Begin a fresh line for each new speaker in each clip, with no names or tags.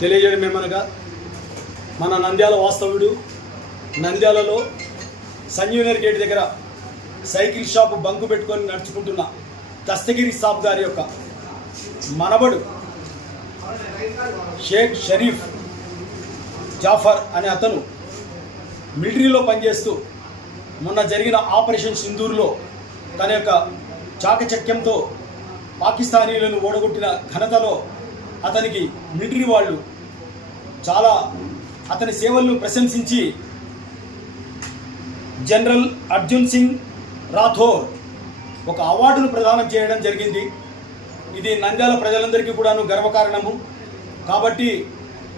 తెలియజేయడం ఏమనగా మన నంద్యాల వాస్తవుడు నంద్యాలలో సంజీవనర్ గేట్ దగ్గర సైకిల్ షాప్ బంకు పెట్టుకొని నడుచుకుంటున్న దస్తగిరి సాబ్ గారి యొక్క మనబడు షేక్ షరీఫ్ జాఫర్ అనే అతను మిలిటరీలో పనిచేస్తూ మొన్న జరిగిన ఆపరేషన్ సింధూర్లో తన యొక్క చాకచక్యంతో పాకిస్తానీలను ఓడగొట్టిన ఘనతలో అతనికి మిలిటరీ వాళ్ళు చాలా అతని సేవలను ప్రశంసించి జనరల్ అర్జున్ సింగ్ రాథోర్ ఒక అవార్డును ప్రదానం చేయడం జరిగింది. ఇది నంద్యాల ప్రజలందరికీ కూడాను గర్వకారణము. కాబట్టి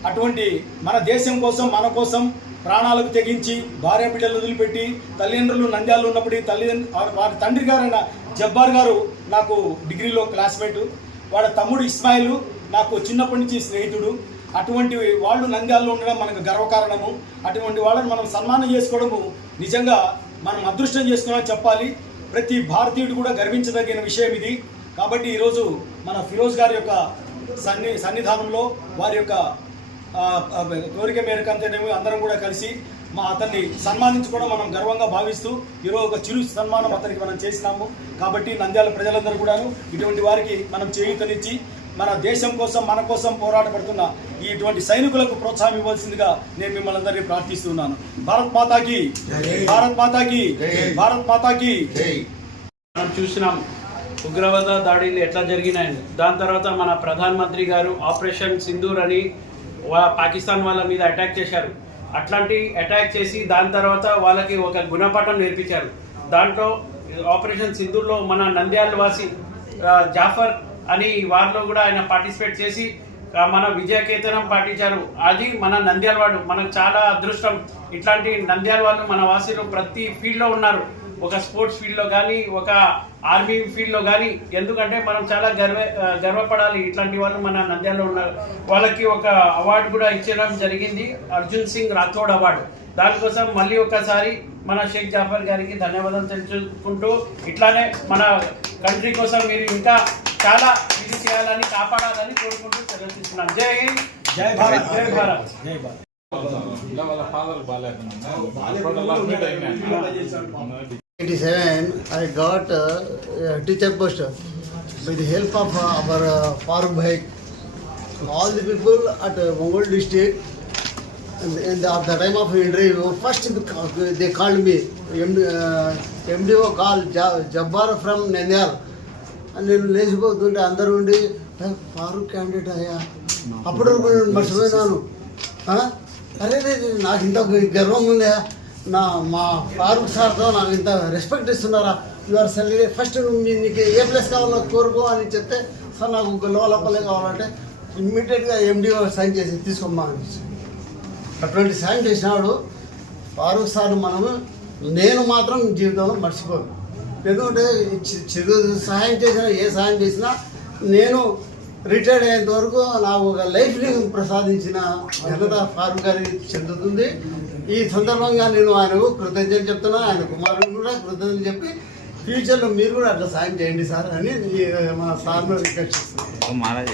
అటువంటి మన దేశం కోసం మన కోసం ప్రాణాలకు తెగించి భార్య బిడ్డలు వదిలిపెట్టి తల్లిదండ్రులు నంద్యాలు ఉన్నప్పుడు తల్లిదండ్రులు వారి తండ్రి గారైన జబ్బార్ గారు నాకు డిగ్రీలో క్లాస్మేటు. వాడి తమ్ముడు ఇస్మాయిల్ నాకు చిన్నప్పటి నుంచి స్నేహితుడు. అటువంటి వాళ్ళు నంద్యాలలో ఉండడం మనకు గర్వకారణము. అటువంటి వాళ్ళని మనం సన్మానం చేసుకోవడము నిజంగా మనం అదృష్టం చేసుకున్నామని చెప్పాలి. ప్రతి భారతీయుడు కూడా గర్వించదగిన విషయం ఇది. కాబట్టి ఈరోజు మన ఫిరోజ్ గారి యొక్క సన్ని సన్నిధానంలో వారి యొక్క కోరిక మేరకు అంతేనేమి అందరం కూడా కలిసి మా అతన్ని సన్మానించుకోవడం మనం గర్వంగా భావిస్తూ ఈరోజు ఒక చిరు సన్మానం అతనికి మనం చేసినాము. కాబట్టి నంద్యాల ప్రజలందరూ కూడాను ఇటువంటి వారికి మనం చేయూతనిచ్చి మన దేశం కోసం మన కోసం పోరాటపడుతున్న ఇటువంటి సైనికులకు ప్రోత్సాహం ఇవ్వాల్సిందిగా నేను మిమ్మల్ని అందరినీ ప్రార్థిస్తున్నాను. భారత్ మాతాకి భారత్ మాతాకి భారత్ మాతాకి.
మనం చూసినాం ఉగ్రవాద దాడులు ఎట్లా జరిగినాయని దాని తర్వాత మన ప్రధానమంత్రి గారు ఆపరేషన్ సింధూర్ అని పాకిస్తాన్ వాళ్ళ మీద అటాక్ చేశారు. అట్లాంటి అటాక్ చేసి దాని తర్వాత వాళ్ళకి ఒక గుణపాఠం నేర్పించారు. దాంట్లో ఆపరేషన్ సింధూర్లో మన నంద్యాల వాసి జాఫర్ అని వారిలో కూడా ఆయన పార్టిసిపేట్ చేసి మన విజయకేతనం పాటించారు. అది మన నంద్యాల వాడు మనకు చాలా అదృష్టం. ఇట్లాంటి నంద్యాల వాళ్ళు మన వాసులు ప్రతి ఫీల్డ్లో ఉన్నారు. ఒక స్పోర్ట్స్ ఫీల్డ్లో కానీ ఒక ఆర్మీ ఫీల్డ్లో కానీ. ఎందుకంటే మనం చాలా గర్వ గర్వపడాలి. ఇట్లాంటి వాళ్ళు మన నంద్యాలలో ఉన్నారు. వాళ్ళకి ఒక అవార్డు కూడా ఇచ్చడం జరిగింది. అర్జున్ సింగ్ రాథోడ్ అవార్డు. దానికోసం మళ్ళీ ఒకసారి మన షేక్ జాఫర్ గారికి ధన్యవాదాలు తెలుసుకుంటూ ఇట్లానే మన కంట్రీ కోసం మీరు ఇంకా చాలా ఇది చేయాలని కాపాడాలని కోరుకుంటూ తెలియజేస్తున్నాం జై హింద్
జై భారత్
జై భారత్
జై భారత్
ఇలా వాళ్ళ ఫాదర్ బాగాలేకుండా హాస్పిటల్ అడ్మిట్ అయినా
87, I got uh, a teacher post by the help of uh, our uh, Farooq Bhai. All the people at uh, Mongol district, and, and at the time of interview, first they called me, MD, uh, MDO called Ja- Jabbar from Nandyal. నేను లేచిపోతుంటే అందరూ ఉండి Farooq candidate అయ్యా. అప్పుడు మర్చిపోయినాను. అరే నాకు ఇంత గర్వం ఉందా నా మా ఫారూక్ సార్తో నాకు ఇంత రెస్పెక్ట్ ఇస్తున్నారా? యువర్ సెలరీ ఫస్ట్ నీకు ఏ ప్లేస్ కావాలో కోరుకో అని చెప్తే సార్ నాకు లోపలే కావాలంటే ఇమ్మీడియట్గా ఎండిఓ సైన్ చేసి తీసుకోమ్మా అని అటువంటి సైన్ చేసినాడు ఫారూక్ సార్ మనము. నేను మాత్రం జీవితంలో మర్చిపోను. ఎందుకంటే చిరు సహాయం చేసినా ఏ సహాయం చేసినా నేను రిటైర్డ్ అయ్యేంత వరకు నాకు ఒక లైఫ్ లీవ్ ప్రసాదించిన జనతా ఫార్మ్ గారి చెందుతుంది. ఈ సందర్భంగా నేను ఆయనకు కృతజ్ఞతలు చెప్తున్నాను ఆయన కుమారుడు కూడా కృతజ్ఞతలు చెప్పి ఫ్యూచర్లో మీరు కూడా అట్లా సాయం చేయండి సార్ అని మా సార్ను రిక్వెస్ట్ చేస్తున్నాను